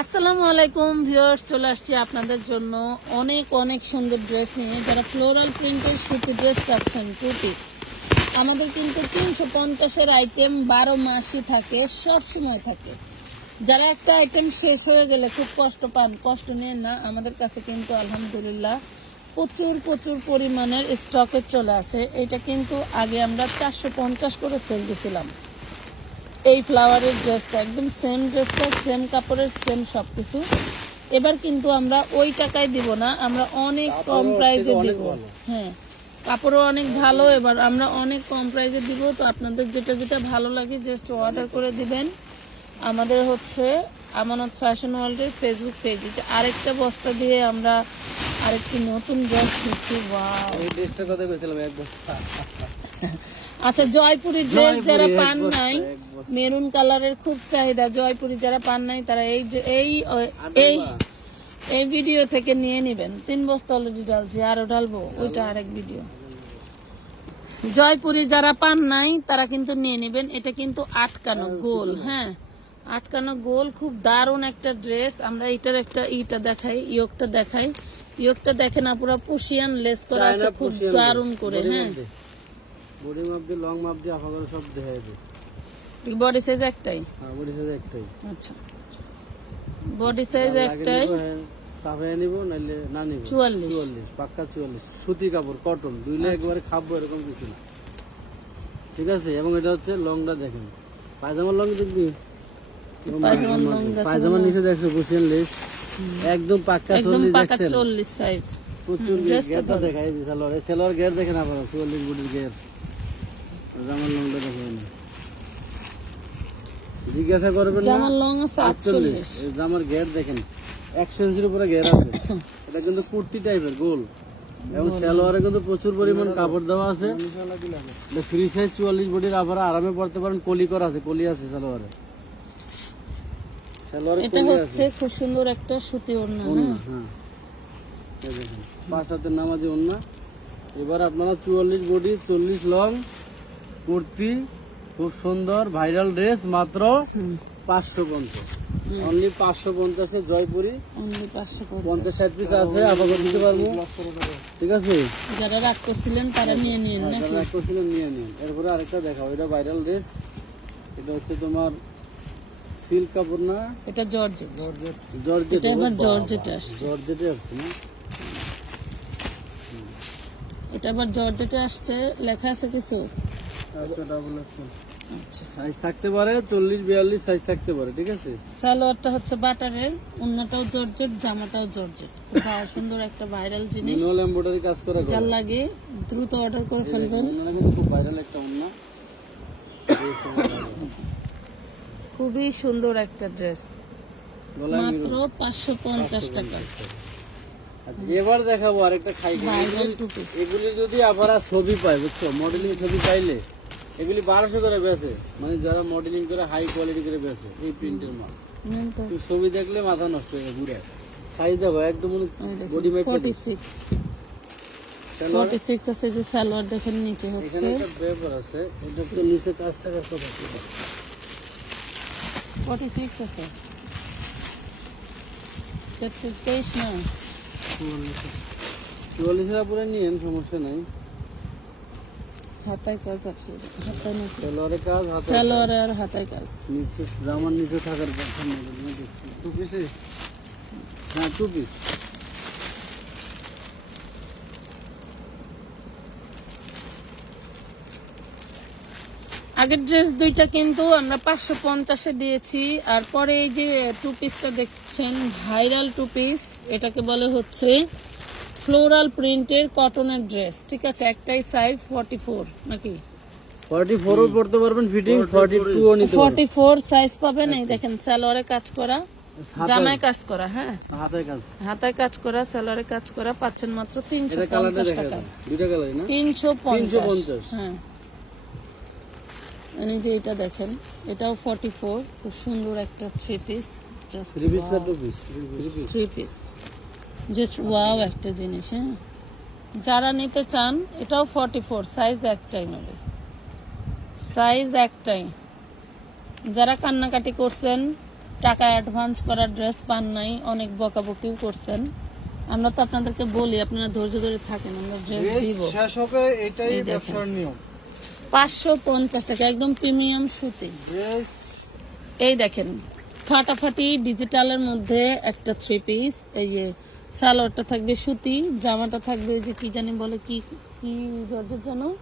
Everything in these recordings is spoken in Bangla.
আসসালামু আলাইকুম ভিউয়ার্স, চলে আসছি আপনাদের জন্য অনেক অনেক সুন্দর ড্রেস নিয়ে। যারা ফ্লোরাল প্রিন্টের সুতি ড্রেস চাচ্ছেন টুটি আমাদের কিন্তু তিনশো পঞ্চাশের আইটেম বারো মাসই থাকে, সব সময় থাকে। যারা একটা আইটেম শেষ হয়ে গেলে খুব কষ্ট পান, কষ্ট নিয়ে না। আমাদের কাছে কিন্তু আলহামদুলিল্লাহ প্রচুর প্রচুর পরিমাণের স্টকে চলে আসে। এটা কিন্তু আগে আমরা চারশো পঞ্চাশ করে সেল দিছিলাম। এই ফ্লাওয়ারের ড্রেসটা একদম সেম ড্রেসটা সেম কাপড়ের সেম সব কিছু এবার কিন্তু আমরা ওই টাকায় দিব না আমরা অনেক কম প্রাইসে দিব। হ্যাঁ কাপড়ও অনেক ভালো এবার আমরা অনেক কম প্রাইসে দিব। তো আপনাদের যেটা যেটা ভালো লাগে জাস্ট অর্ডার করে দিবেন। আমাদের হচ্ছে আমানত ফ্যাশন ওয়ার্ল্ডের ফেসবুক পেজে আরেকটা বস্তা দিয়ে আমরা আরেকটি নতুন ড্রেস দিচ্ছি। আচ্ছা জয়পুরি ড্রেস যারা পান নাই। মেরুন কালারের খুব চাহিদা জয়পুরি যারা পান নাই তারা এই যে- এই এই এই ভিডিও থেকে নিয়ে নেবেন। তিন বস্তা অলরেডি ডালছি আরও ডালবো ওইটা আরেক ভিডিও। জয়পুরি যারা পান নাই তারা কিন্তু নিয়ে নেবেন। এটা কিন্তু আটকানো গোল হ্যাঁ। আটকানো গোল খুব দারুণ একটা ড্রেস। আমরা এটার একটা ইটা দেখাই ইয়োগটা দেখাই। ইয়োগটা দেখেন না পুরো পুশিয়ান লেস করা আছে খুব দারুণ করে হ্যাঁ। বডি মাপ দিয়ে লং মাপ দিয়ে সব দেখা যাবে বডি সাইজ একটাই? হ্যাঁ বডি সাইজ একটাই। আচ্ছা। বডি সাইজ একটাই? নিবো, হ্যাঁ, নিব নাইলে না নিব। চুয়াল্লিশ। চুয়াল্লিশ পাক্কা চুয়াল্লিশ। সুতি কাপড় কটন দুইলে একবারে খাব এরকম কিছু না। ঠিক আছে? এবং এটা হচ্ছে লংটা দেখেন। পায়জামার লং দেখবি? পায়জামার নিচে দেখছ বুসিয়ান লেস একদম পাক্কা একদম চল্লিশ পাকা দেখছেন? চল্লিশ সাইজ প্রচুর গেরটা দেখাই দিই সালোয়ার এই সালোয়ার গের দেখেন আপনারা চুয়াল্লিশ বুটির গের জামার লংটা দেখেন। জিজ্ঞাসা করবেন জামার লং আছে আটচল্লিশ। আটচল্লিশ। এই জামার গের দেখেন একশো ইঞ্চির উপরে গের আছে। এটা কিন্তু কুর্তি টাইপের গোল। এবং সালোয়ারে কিন্তু প্রচুর পরিমাণ কাপড় দেওয়া আছে। ফ্রি সাইজ চুয়াল্লিশ বডির আবার আরামে পড়তে পারেন। কলি করা আছে কলি আছে সালোয়ারে। সালোয়ারে এটা হচ্ছে খুব সুন্দর একটা সুতি ওড়না ওন্না, হ্যাঁ। এই দেখেন, পাঁচ হাতের নামাজি ওন্না এবার আপনারা চুয়াল্লিশ বডি চল্লিশ লং কুর্তি খুব সুন্দর ভাইরাল ড্রেস মাত্র পাঁচশো পঞ্চাশ। অনলি পাঁচশো পঞ্চাশে জয়পুরি। পঞ্চাশ। ষাট পিস আছে আপনাকে দিতে পারব। ঠিক আছে? যারা রাগ করছিলেন তারা নিয়ে নিন যারা এক করছিলেন নিয়ে নিন। এরপরে আরেকটা দেখাও এটা ভাইরাল ড্রেস। এটা হচ্ছে তোমার সিল্ক কাপড় না? এটা জর্জেট। জর্জেট। এটা এবার জর্জেটে আসছে। জর্জেটে আসছে না? এটা আবার জর্জেটে আসছে লেখা আছে কিছু? আচ্ছা ডাবল অ্যাকশন সাইজ থাকতে পারে চল্লিশ বিয়াল্লিশ সাইজ থাকতে পারে ঠিক আছে? সালোয়ারটা হচ্ছে বাটারের অন্যটাও জর্জেট জামাটাও জর্জেট। খুব সুন্দর একটা ভাইরাল জিনিস। ম্যানুয়াল এমব্রয়ডারি কাজ করা যার লাগে দ্রুত অর্ডার করে ফেলবেন। খুব ভাইরাল একটা অন্য। খুবই সুন্দর একটা ড্রেস মাত্র পাঁচশো পঞ্চাশ টাকা। আচ্ছা এবার দেখাবো আরেকটা খাই। এগুলি যদি আপনারা ছবি পাই বুঝছ? মডেলিং ছবি পাইলে এগুলি বারোশো করে বেছে মানে যারা মডেলিং করে হাই কোয়ালিটি করে বেছে এই প্রিন্টের মাল। ছবি দেখলে মাথা নষ্ট হয়ে ঘুরে সাইজ দেখো একদম বডি মেপ ফর্টি সিক্স ফর্টি সিক্স আছে যে সালোয়ার দেখেন নিচে হচ্ছে। একটা ব্যাপার আছে এটা তো নিচে কাজ থাকার কথা ছিল। ফর্টি সিক্স আছে। তেইশ না? চুয়াল্লিশের উপরে নিয়েন সমস্যা নাই। হাতায় কাজ আছে হাতায় নিচে কাজ হাতে সালোয়ার আর হাতায় কাজ। নিচে জামার নিচে থাকার কথা আমি দেখছি। টু পিসে হ্যাঁ টু পিস আগের ড্রেস দুইটা কিন্তু আমরা পাঁচশো পঞ্চাশে দিয়েছি আর পরে এই যে টু পিসটা দেখছেন ভাইরাল টু পিস এটাকে বলে হচ্ছে ফ্লোরাল প্রিন্টের কটনের ড্রেস ঠিক আছে? একটাই সাইজ ফর্টি ফোর নাকি? ফর্টি ফোরও পড়তে পারবেন ফিটিং ফর্টি টু ও নিতে পারবেন। ফর্টি ফোর সাইজ পাবেন এই দেখেন সালোয়ারে কাজ করা জামায় কাজ করা হ্যাঁ? হাতের কাজ। হাতায় কাজ করা সালোয়ারে কাজ করা পাচ্ছেন মাত্র তিনশো এটা কালারটা পঞ্চাশ দেখা টাকা। যায় দুইটা কালারই না? তিনশো পঞ্চাশ। 350 হ্যাঁ। মানে যে এটা দেখেন এটাও ফর্টি ফোর খুব সুন্দর একটা three piece just three piece না two piece three piece three piece just wow একটা জিনিস হ্যাঁ? যারা নিতে চান এটাও ফর্টি ফোর সাইজ একটাই নেবে। সাইজ একটাই। যারা কান্নাকাটি করছেন টাকা অ্যাডভান্স করার ড্রেস পান নাই অনেক বকাবকিও করছেন আমরা তো আপনাদেরকে বলি আপনারা ধৈর্য ধরে থাকেন আমরা ড্রেস দিব। হবে এটাই। ব্যবসার নিয়ম। পাঁচশো পঞ্চাশ টাকা একদম প্রিমিয়াম সুতি। এই দেখেন ফাটাফাটি ডিজিটালের মধ্যে একটা থ্রি পিস এই সালোয়ারটা থাকবে সুতি জামাটা থাকবে ওই যে কি জানি বলে কি কি জর্জেট জানো?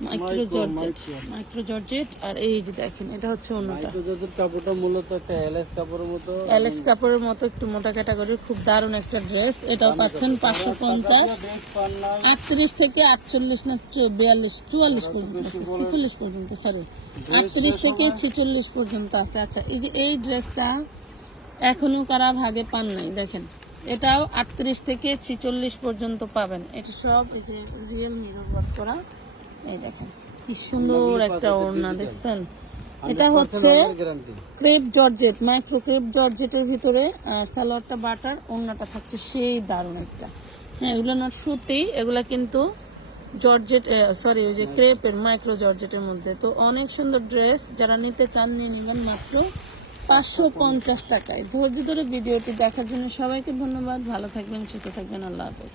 Micro georgette micro. জর্জেট। আর এই যে দেখেন এটা হচ্ছে অন্যটা। মাইক্রোজাতের কাপড়টা মূলত একটা এলএস কাপড়ের মতো। অ্যালেক্স কাপড়ের মতো একটু মোটা ক্যাটাগরির খুব দারুণ একটা ড্রেস। এটাও পাচ্ছেন পাঁচশো পঞ্চাশ। ড্রেস পান নাই আটত্রিশ থেকে আটচল্লিশ না চু- বিয়াল্লিশ চুয়াল্লিশ পর্যন্ত আছে ছেচল্লিশ পর্যন্ত সরি আটত্রিশ থেকে ছেচল্লিশ পর্যন্ত আছে। আচ্ছা এই যে এই ড্রেসটা এখনও কারা ভাগে পান নাই দেখেন। এটাও আটত্রিশ থেকে ছেচল্লিশ পর্যন্ত পাবেন। এটা সব এই যে রিয়েল মিরর ওয়ার্ক করা। এই দেখেন কি সুন্দর একটা ওড়না দেখছেন? এটা হচ্ছে ক্রেপ জর্জেট মাইক্রো ক্রেপ জর্জেটের ভিতরে আর সালোয়ারটা বাটার ওড়নাটা থাকছে সেই দারুণ একটা। হ্যাঁ এগুলো নট সুতি এগুলা কিন্তু জর্জেট সরি ওই যে ক্রেপের মাইক্রো জর্জেটের মধ্যে। তো অনেক সুন্দর ড্রেস যারা নিতে চান নিয়ে নেবেন মাত্র পাঁচশো পঞ্চাশ টাকায়। ধৈর্য ধরে ভিডিওটি দেখার জন্য সবাইকে ধন্যবাদ। ভালো থাকবেন, সুস্থ থাকবেন। আল্লাহ হাফেজ।